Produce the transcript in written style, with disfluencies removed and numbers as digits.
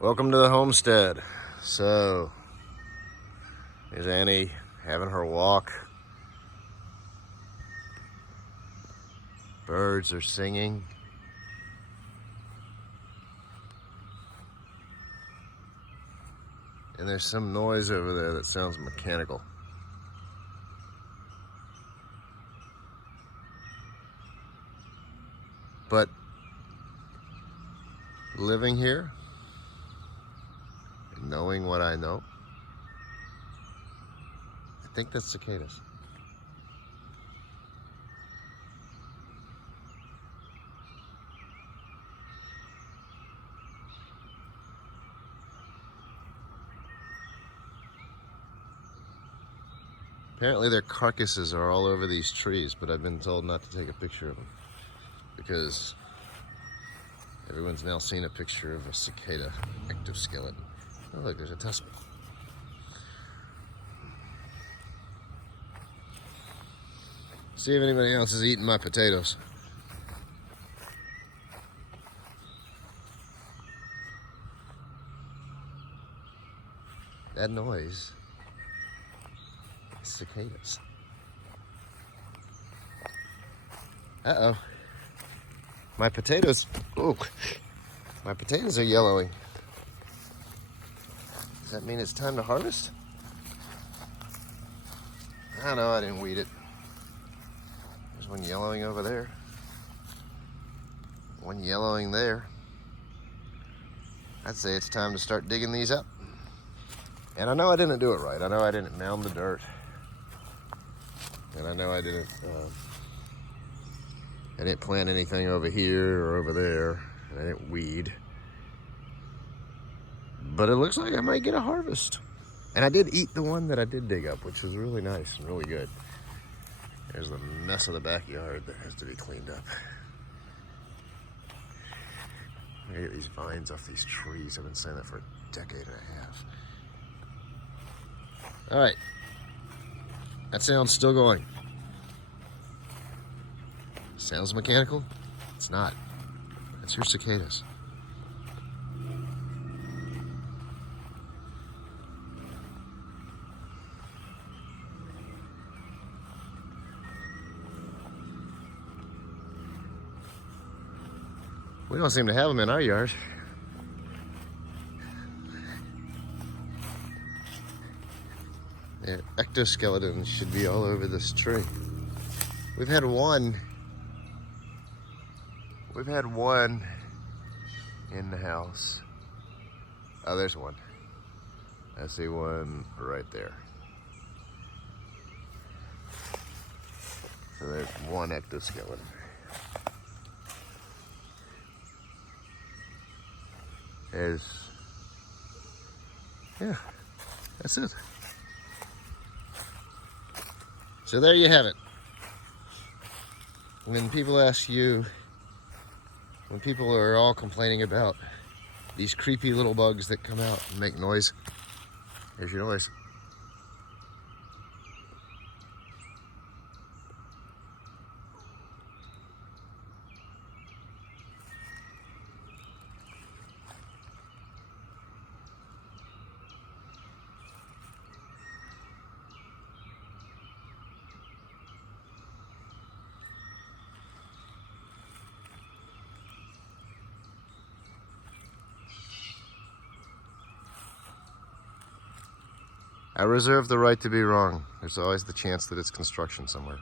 Welcome to the homestead. So, here's Annie having her walk. Birds are singing. And there's some noise over there that sounds mechanical. But living here, and knowing what I know, I think that's cicadas. Apparently their carcasses are all over these trees, but I've been told not to take a picture of them because everyone's now seen a picture of a cicada ectoskeleton. Oh look, there's a tusk. See if anybody else is eating my potatoes. That noise is cicadas. Uh-oh. My potatoes, oh, my potatoes are yellowing. Does that mean it's time to harvest? I don't know, I didn't weed it. There's one yellowing over there. One yellowing there. I'd say it's time to start digging these up. And I know I didn't do it right. I know I didn't mound the dirt. And I know I didn't plant anything over here or over there. And I didn't weed. But it looks like I might get a harvest. And I did eat the one that I did dig up, which was really nice and really good. There's the mess of the backyard that has to be cleaned up. I gotta get these vines off these trees. I've been saying that for a decade and a half. All right, that sound's still going. Sounds mechanical? It's not. That's your cicadas. We don't seem to have them in our yard. Their ectoskeletons should be all over this tree. We've had one in the house. Oh, there's one. I see one right there. So there's one ectoskeleton. Yeah, that's it. So there you have it. When people ask you, when people are all complaining about these creepy little bugs that come out and make noise, here's your noise. I reserve the right to be wrong. There's always the chance that it's construction somewhere.